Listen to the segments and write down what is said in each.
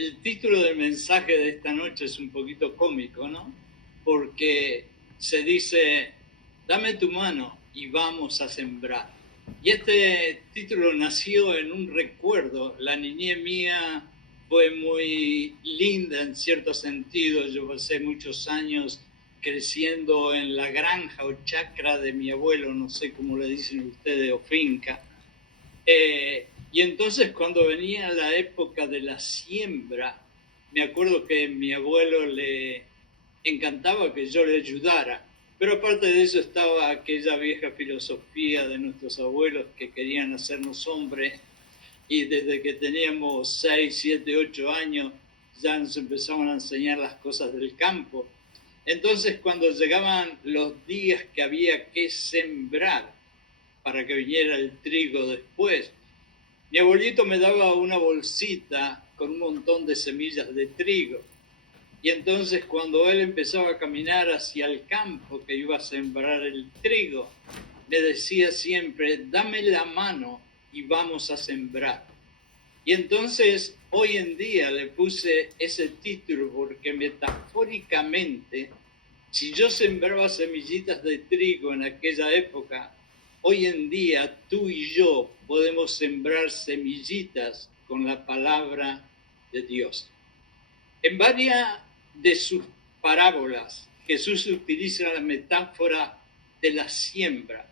El título del mensaje de esta noche es un poquito cómico, ¿no? Porque se dice, dame tu mano y vamos a sembrar. Y este título nació en un recuerdo. La niñez mía fue muy linda en cierto sentido. Yo pasé muchos años creciendo en la granja o chacra de mi abuelo, no sé cómo le dicen ustedes, o finca. Y entonces cuando venía la época de la siembra, me acuerdo que a mi abuelo le encantaba que yo le ayudara, pero aparte de eso estaba aquella vieja filosofía de nuestros abuelos que querían hacernos hombres, y desde que teníamos 6, 7, 8 años ya nos empezaban a enseñar las cosas del campo. Entonces cuando llegaban los días que había que sembrar para que viniera el trigo después, mi abuelito me daba una bolsita con un montón de semillas de trigo. Y entonces cuando él empezaba a caminar hacia el campo que iba a sembrar el trigo, me decía siempre, dame la mano y vamos a sembrar. Y entonces hoy en día le puse ese título porque metafóricamente, si yo sembraba semillitas de trigo en aquella época, hoy en día tú y yo podemos sembrar semillitas con la palabra de Dios. En varias de sus parábolas, Jesús utiliza la metáfora de la siembra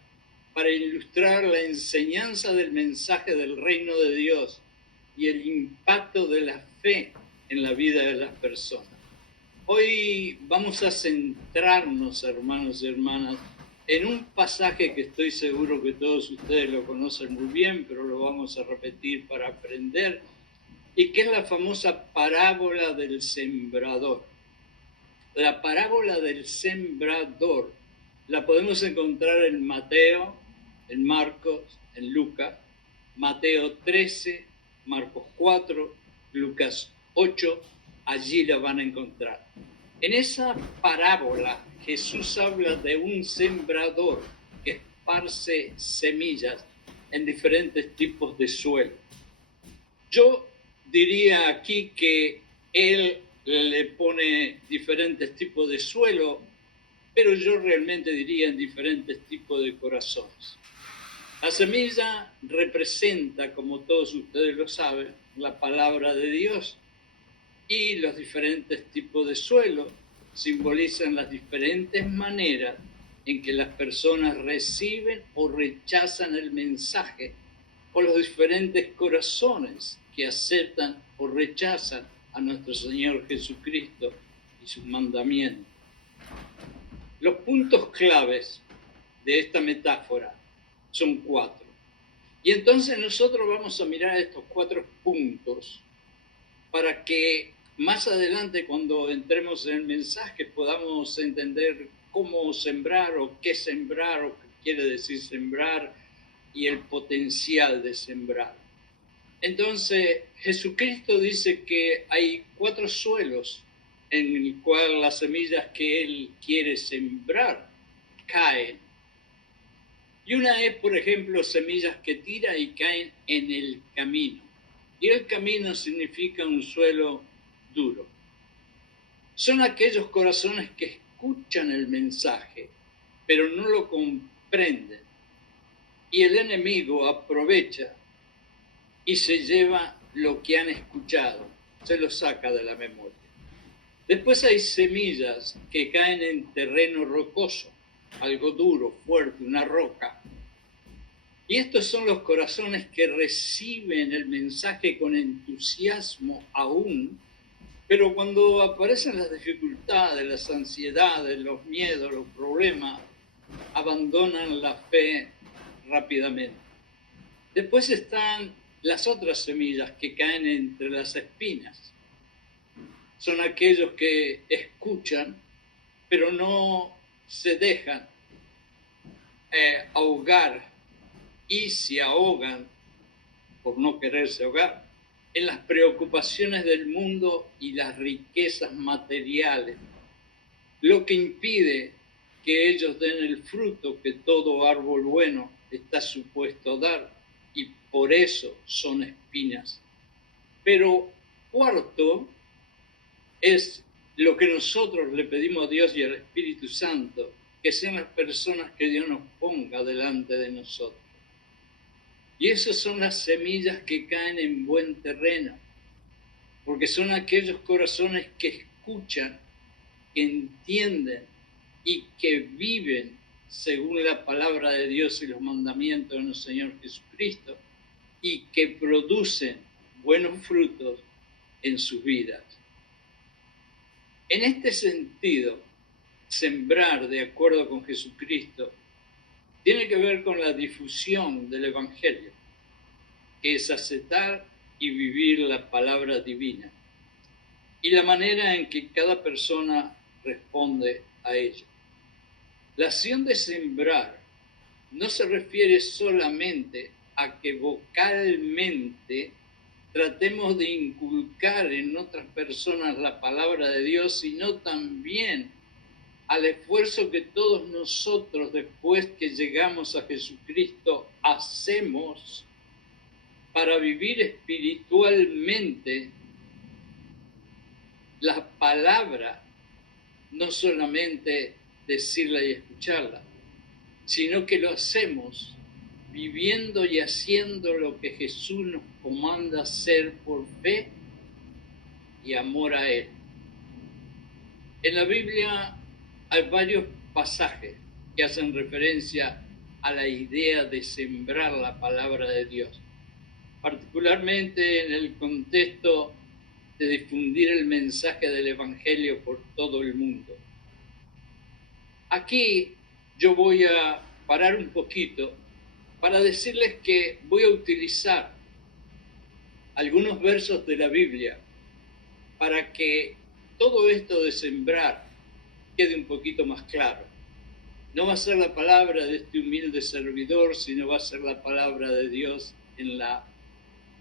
para ilustrar la enseñanza del mensaje del reino de Dios y el impacto de la fe en la vida de las personas. Hoy vamos a centrarnos, hermanos y hermanas, en un pasaje que estoy seguro que todos ustedes lo conocen muy bien, pero lo vamos a repetir para aprender, y que es la famosa parábola del sembrador. La parábola del sembrador la podemos encontrar en Mateo, en Marcos, en Lucas, Mateo 13, Marcos 4, Lucas 8, allí la van a encontrar. En esa parábola Jesús habla de un sembrador que esparce semillas en diferentes tipos de suelo. Yo diría aquí que él le pone diferentes tipos de suelo, pero yo realmente diría en diferentes tipos de corazones. La semilla representa, como todos ustedes lo saben, la palabra de Dios, y los diferentes tipos de suelo simbolizan las diferentes maneras en que las personas reciben o rechazan el mensaje, o los diferentes corazones que aceptan o rechazan a nuestro Señor Jesucristo y sus mandamientos. Los puntos claves de esta metáfora son 4. Y entonces nosotros vamos a mirar estos 4 puntos para que más adelante, cuando entremos en el mensaje, podamos entender cómo sembrar o qué quiere decir sembrar y el potencial de sembrar. Entonces, Jesucristo dice que hay 4 suelos en el cual las semillas que Él quiere sembrar caen. Y una es, por ejemplo, semillas que tira y caen en el camino. Y el camino significa un suelo duro. Son aquellos corazones que escuchan el mensaje, pero no lo comprenden. Y el enemigo aprovecha y se lleva lo que han escuchado, se lo saca de la memoria. Después hay semillas que caen en terreno rocoso, algo duro, fuerte, una roca. Y estos son los corazones que reciben el mensaje con entusiasmo aún, pero cuando aparecen las dificultades, las ansiedades, los miedos, los problemas, abandonan la fe rápidamente. Después están las otras semillas que caen entre las espinas. Son aquellos que escuchan, pero no se dejan ahogar, y se ahogan por no quererse ahogar en las preocupaciones del mundo y las riquezas materiales, lo que impide que ellos den el fruto que todo árbol bueno está supuesto a dar, y por eso son espinas. Pero cuarto es lo que nosotros le pedimos a Dios y al Espíritu Santo, que sean las personas que Dios nos ponga delante de nosotros. Y esas son las semillas que caen en buen terreno, porque son aquellos corazones que escuchan, que entienden y que viven según la palabra de Dios y los mandamientos de nuestro Señor Jesucristo, y que producen buenos frutos en sus vidas. En este sentido, sembrar de acuerdo con Jesucristo tiene que ver con la difusión del Evangelio, que es aceptar y vivir la palabra divina, y la manera en que cada persona responde a ella. La acción de sembrar no se refiere solamente a que vocalmente tratemos de inculcar en otras personas la palabra de Dios, sino también al esfuerzo que todos nosotros, después que llegamos a Jesucristo, hacemos para vivir espiritualmente la palabra, no solamente decirla y escucharla, sino que lo hacemos viviendo y haciendo lo que Jesús nos comanda hacer por fe y amor a Él. En la Biblia hay varios pasajes que hacen referencia a la idea de sembrar la palabra de Dios, particularmente en el contexto de difundir el mensaje del Evangelio por todo el mundo. Aquí yo voy a parar un poquito para decirles que voy a utilizar algunos versos de la Biblia para que todo esto de sembrar quede un poquito más claro. No va a ser la palabra de este humilde servidor, sino va a ser la palabra de Dios en la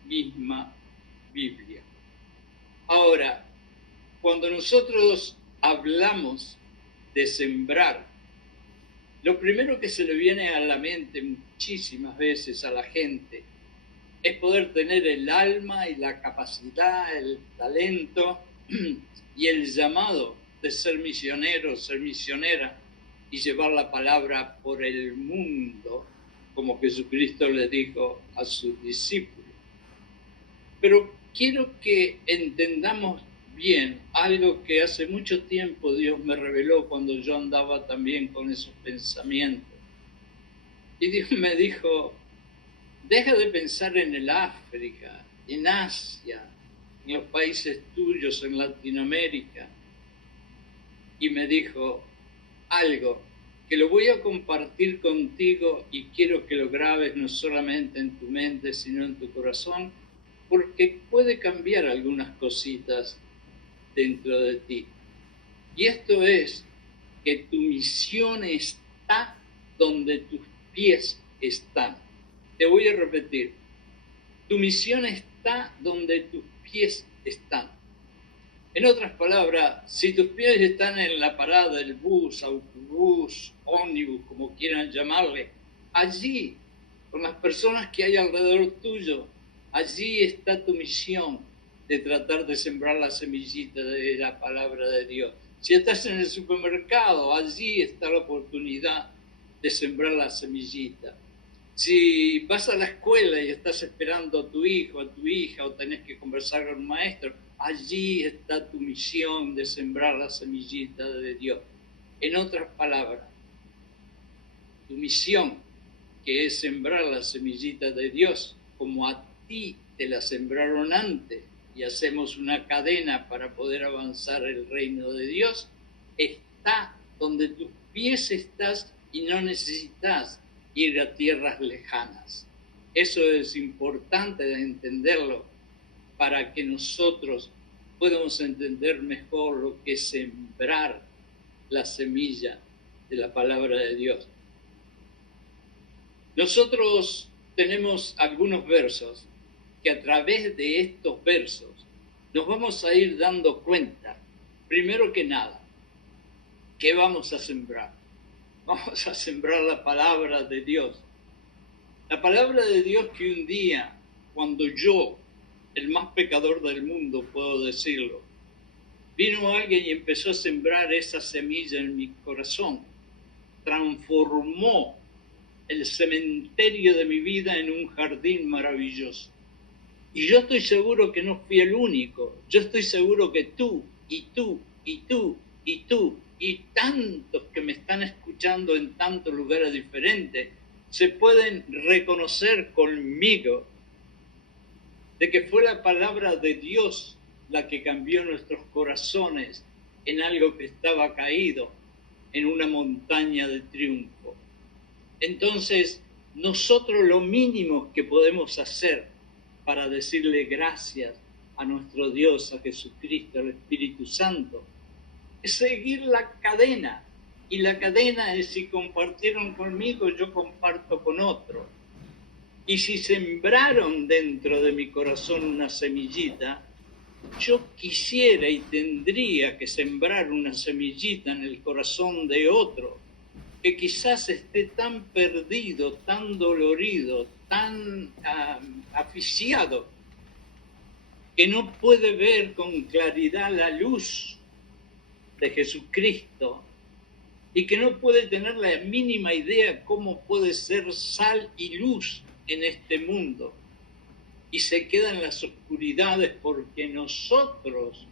misma Biblia. Ahora, cuando nosotros hablamos de sembrar, lo primero que se le viene a la mente muchísimas veces a la gente es poder tener el alma y la capacidad, el talento y el llamado de ser misionero, ser misionera y llevar la palabra por el mundo, como Jesucristo le dijo a sus discípulos. Pero quiero que entendamos bien algo que hace mucho tiempo Dios me reveló cuando yo andaba también con esos pensamientos. Y Dios me dijo, deja de pensar en el África, en Asia, en los países tuyos, en Latinoamérica. Y me dijo algo que lo voy a compartir contigo y quiero que lo grabes no solamente en tu mente, sino en tu corazón, porque puede cambiar algunas cositas dentro de ti. Y esto es que tu misión está donde tus pies están. Te voy a repetir, tu misión está donde tus pies están. En otras palabras, si tus pies están en la parada del bus, autobús, ómnibus, como quieran llamarle, allí, con las personas que hay alrededor tuyo, allí está tu misión de tratar de sembrar la semillita de la palabra de Dios. Si estás en el supermercado, allí está la oportunidad de sembrar la semillita. Si vas a la escuela y estás esperando a tu hijo, a tu hija, o tenés que conversar con un maestro, allí está tu misión de sembrar la semillita de Dios. En otras palabras, tu misión, que es sembrar la semillita de Dios, como a ti te la sembraron antes, y hacemos una cadena para poder avanzar el reino de Dios, está donde tus pies estás y no necesitas ir a tierras lejanas. Eso es importante de entenderlo para que nosotros podamos entender mejor lo que es sembrar la semilla de la palabra de Dios. Nosotros tenemos algunos versos que a través de estos versos nos vamos a ir dando cuenta, primero que nada, ¿qué vamos a sembrar? Vamos a sembrar la palabra de Dios. La palabra de Dios que un día, cuando yo el más pecador del mundo, puedo decirlo. Vino alguien y empezó a sembrar esa semilla en mi corazón. Transformó el cementerio de mi vida en un jardín maravilloso. Y yo estoy seguro que no fui el único. Yo estoy seguro que tú, y tú, y tú, y tú, y tantos que me están escuchando en tantos lugares diferentes, se pueden reconocer conmigo de que fue la palabra de Dios la que cambió nuestros corazones en algo que estaba caído, en una montaña de triunfo. Entonces, nosotros lo mínimo que podemos hacer para decirle gracias a nuestro Dios, a Jesucristo, al Espíritu Santo, es seguir la cadena. Y la cadena es: si compartieron conmigo, yo comparto con otro. Y si sembraron dentro de mi corazón una semillita, yo quisiera y tendría que sembrar una semillita en el corazón de otro, que quizás esté tan perdido, tan dolorido, tan asfixiado, que no puede ver con claridad la luz de Jesucristo y que no puede tener la mínima idea cómo puede ser sal y luz en este mundo. Y se queda en las oscuridades porque nosotros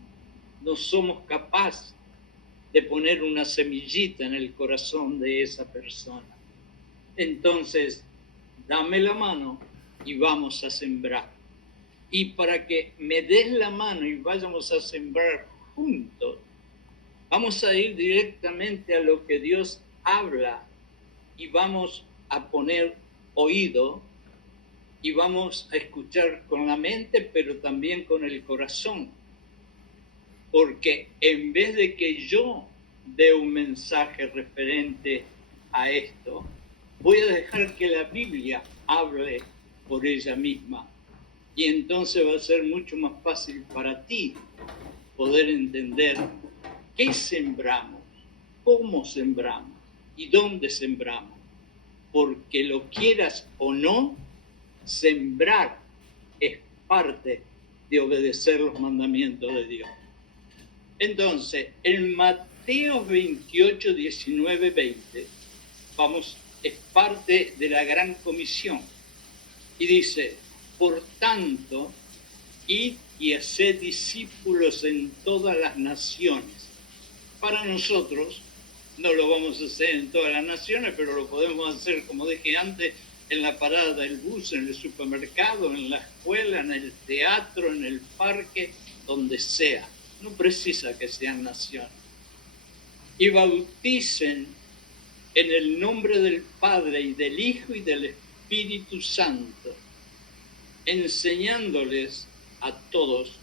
no somos capaces de poner una semillita en el corazón de esa persona. Entonces, dame la mano y vamos a sembrar. Y para que me des la mano y vayamos a sembrar juntos, vamos a ir directamente a lo que Dios habla y vamos a poner oído y vamos a escuchar con la mente, pero también con el corazón. Porque en vez de que yo dé un mensaje referente a esto, voy a dejar que la Biblia hable por ella misma. Y entonces va a ser mucho más fácil para ti poder entender qué sembramos, cómo sembramos y dónde sembramos. Porque lo quieras o no, sembrar es parte de obedecer los mandamientos de Dios. Entonces, en Mateo 28, 19, 20, es parte de la gran comisión. Y dice: por tanto, id y haced discípulos en todas las naciones. Para nosotros, no lo vamos a hacer en todas las naciones, pero lo podemos hacer, como dije antes, en la parada del bus, en el supermercado, en la escuela, en el teatro, en el parque, donde sea. No precisa que sean naciones. Y bauticen en el nombre del Padre y del Hijo y del Espíritu Santo, enseñándoles a todos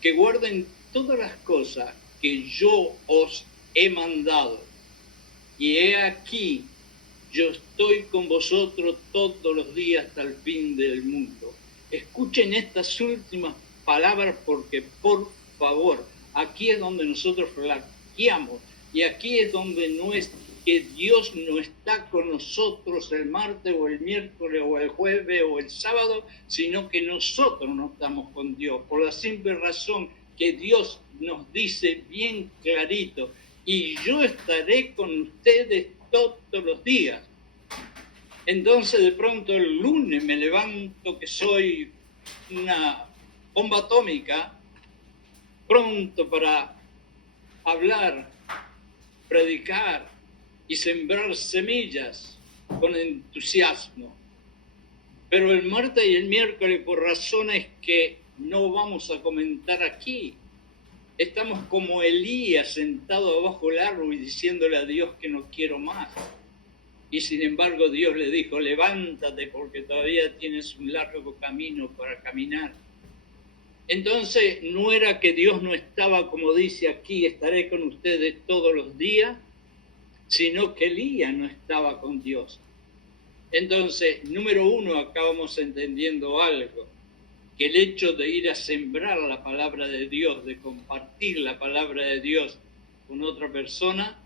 que guarden todas las cosas que yo os he mandado. Y he aquí, yo estoy con vosotros todos los días hasta el fin del mundo. Escuchen estas últimas palabras porque, por favor, aquí es donde nosotros flaqueamos y aquí es donde no es que Dios no está con nosotros el martes o el miércoles o el jueves o el sábado, sino que nosotros no estamos con Dios, por la simple razón que Dios nos dice bien clarito: y yo estaré con ustedes todos los días. Entonces de pronto el lunes me levanto que soy una bomba atómica, pronto para hablar, predicar y sembrar semillas con entusiasmo. Pero el martes y el miércoles, por razones que no vamos a comentar aquí, estamos como Elías sentado bajo el árbol y diciéndole a Dios que no quiero más. Y sin embargo Dios le dijo: levántate porque todavía tienes un largo camino para caminar. Entonces no era que Dios no estaba, como dice aquí, estaré con ustedes todos los días, sino que Elías no estaba con Dios. Entonces, número uno, acá vamos entendiendo algo, que el hecho de ir a sembrar la palabra de Dios, de compartir la palabra de Dios con otra persona,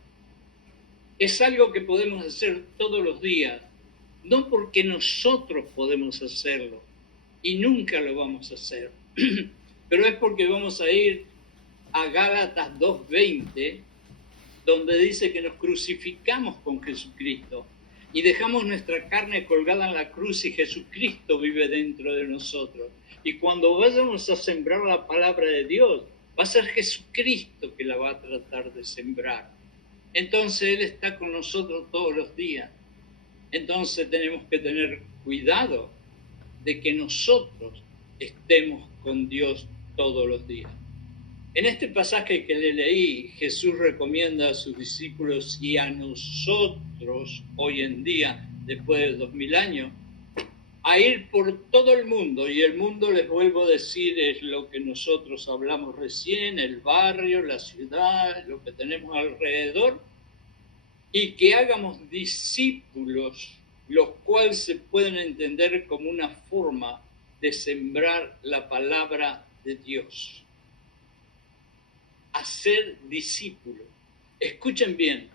es algo que podemos hacer todos los días, no porque nosotros podemos hacerlo, y nunca lo vamos a hacer, pero es porque vamos a ir a Gálatas 2:20, donde dice que nos crucificamos con Jesucristo y dejamos nuestra carne colgada en la cruz y Jesucristo vive dentro de nosotros. Y cuando vayamos a sembrar la palabra de Dios, va a ser Jesucristo que la va a tratar de sembrar. Entonces Él está con nosotros todos los días. Entonces tenemos que tener cuidado de que nosotros estemos con Dios todos los días. En este pasaje que le leí, Jesús recomienda a sus discípulos y a nosotros hoy en día, después de 2000 años, a ir por todo el mundo. Y el mundo, les vuelvo a decir, es lo que nosotros hablamos recién, el barrio, la ciudad, lo que tenemos alrededor, y que hagamos discípulos, los cuales se pueden entender como una forma de sembrar la palabra de Dios. Hacer discípulos. Escuchen bien,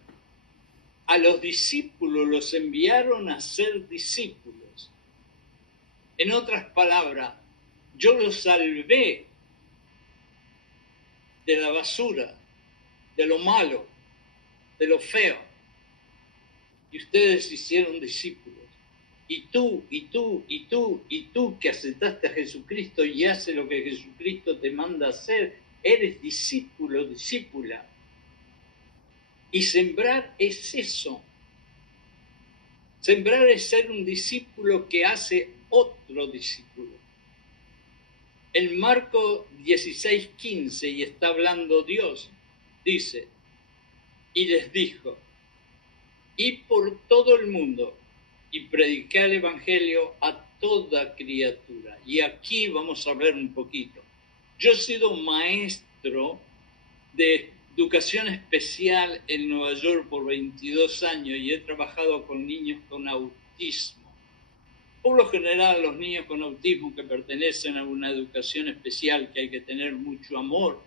a los discípulos los enviaron a ser discípulos. En otras palabras, yo los salvé de la basura, de lo malo, de lo feo. Y ustedes hicieron discípulos. Y tú, y tú, y tú, y tú que aceptaste a Jesucristo y haces lo que Jesucristo te manda hacer, eres discípulo, discípula. Y sembrar es eso. Sembrar es ser un discípulo que hace otro discípulo. En Marcos 16:15, y está hablando Dios, dice, y les dijo, id por todo el mundo y predicad el Evangelio a toda criatura. Y aquí vamos a ver un poquito. Yo he sido maestro de educación especial en Nueva York por 22 años y he trabajado con niños con autismo. Por lo general, los niños con autismo que pertenecen a una educación especial que hay que tener mucho amor,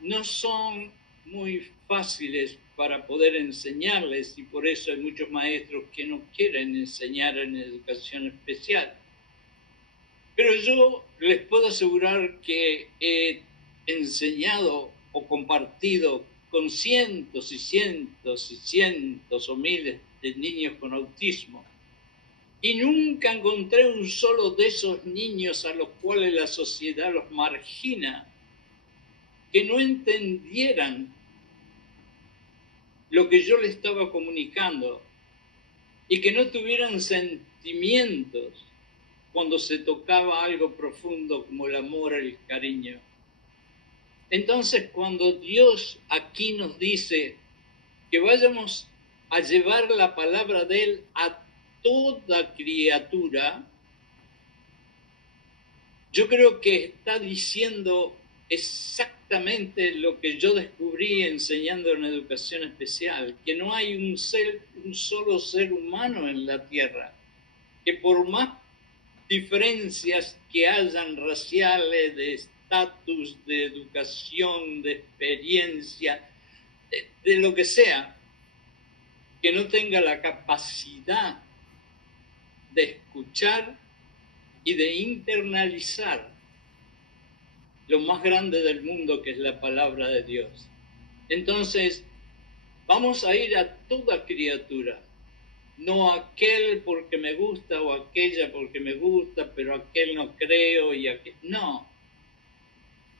no son muy fáciles para poder enseñarles y por eso hay muchos maestros que no quieren enseñar en educación especial. Pero yo les puedo asegurar que he enseñado o compartido con cientos y cientos y cientos o miles de niños con autismo. Y nunca encontré un solo de esos niños a los cuales la sociedad los margina, que no entendieran lo que yo les estaba comunicando y que no tuvieran sentimientos cuando se tocaba algo profundo como el amor, el cariño. Entonces, cuando Dios aquí nos dice que vayamos a llevar la palabra de Él a toda criatura, yo creo que está diciendo exactamente lo que yo descubrí enseñando en educación especial, que no hay un solo ser humano en la tierra, que por más diferencias que hayan raciales, de estatus, de educación, de experiencia, de lo que sea, que no tenga la capacidad de escuchar y de internalizar lo más grande del mundo, que es la palabra de Dios. Entonces, vamos a ir a toda criatura, no aquel porque me gusta o aquella porque me gusta, pero aquel no creo y aquel... No,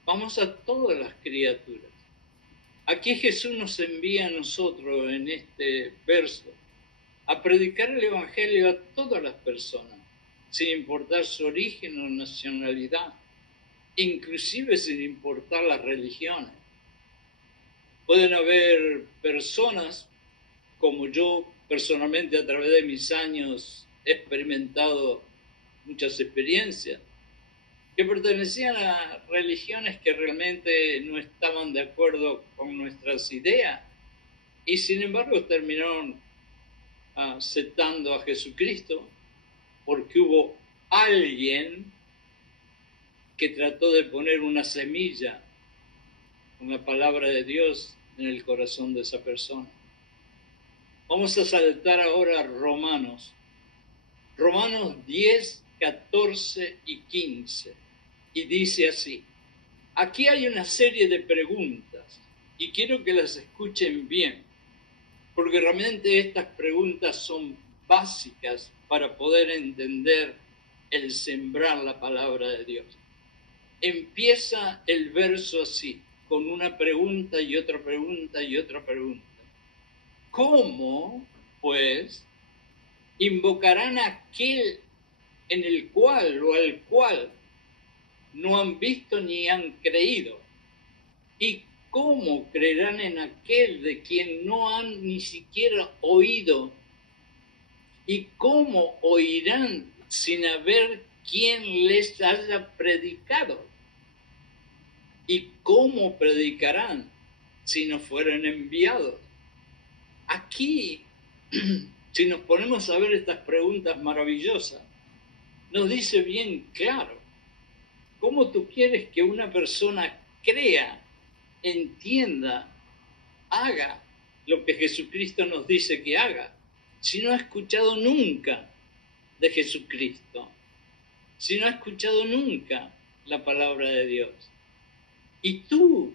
vamos a todas las criaturas. Aquí Jesús nos envía a nosotros en este verso a predicar el Evangelio a todas las personas, sin importar su origen o nacionalidad, inclusive sin importar las religiones. Pueden haber personas, como yo personalmente a través de mis años he experimentado muchas experiencias, que pertenecían a religiones que realmente no estaban de acuerdo con nuestras ideas y sin embargo terminaron aceptando a Jesucristo porque hubo alguien que trató de poner una semilla con la palabra de Dios en el corazón de esa persona. Vamos a saltar ahora a Romanos 10, 14 y 15. y dice así. Aquí hay una serie de preguntas y quiero que las escuchen bien, porque realmente estas preguntas son básicas para poder entender el sembrar la palabra de Dios. Empieza el verso así, con una pregunta y otra pregunta y otra pregunta. ¿Cómo, pues, invocarán a aquel en el cual o al cual no han visto ni han creído? ¿Y cómo creerán en aquel de quien no han ni siquiera oído? ¿Y cómo oirán sin haber quien les haya predicado? ¿Y cómo predicarán si no fueran enviados? Aquí, si nos ponemos a ver estas preguntas maravillosas, nos dice bien claro, ¿cómo tú quieres que una persona crea, entienda, haga lo que Jesucristo nos dice que haga, si no ha escuchado nunca de Jesucristo, si no ha escuchado nunca la palabra de Dios? Y tú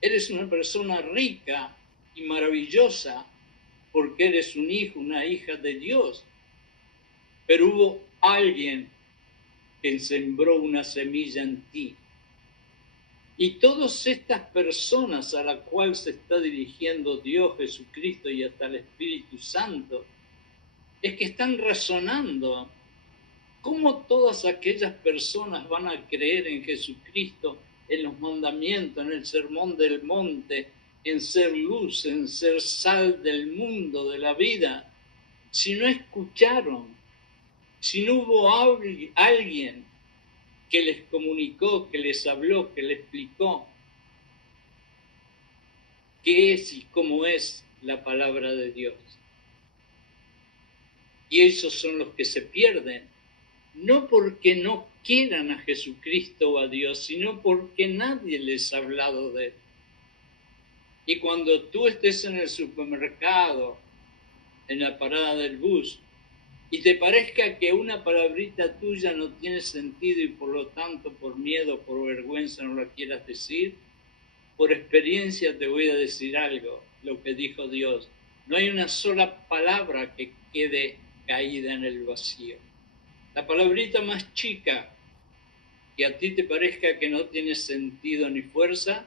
eres una persona rica y maravillosa porque eres un hijo, una hija de Dios, pero hubo alguien que sembró una semilla en ti. Y todas estas personas a las cuales se está dirigiendo Dios, Jesucristo y hasta el Espíritu Santo, es que están razonando cómo todas aquellas personas van a creer en Jesucristo, en los mandamientos, en el sermón del monte, en ser luz, en ser sal del mundo, de la vida, si no escucharon, si no hubo alguien que les comunicó, que les habló, que les explicó qué es y cómo es la palabra de Dios. Y esos son los que se pierden, no porque no quieran a Jesucristo o a Dios, sino porque nadie les ha hablado de él. Y cuando tú estés en el supermercado, en la parada del bus, y te parezca que una palabrita tuya no tiene sentido y por lo tanto por miedo, por vergüenza no la quieras decir, por experiencia te voy a decir algo, lo que dijo Dios. No hay una sola palabra que quede caída en el vacío. La palabrita más chica, que a ti te parezca que no tiene sentido ni fuerza,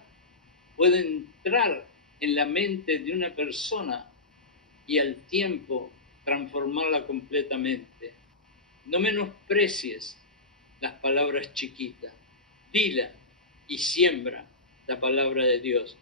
puede entrar en la mente de una persona y al tiempo transformarla completamente. No menosprecies las palabras chiquitas, dila y siembra la palabra de Dios.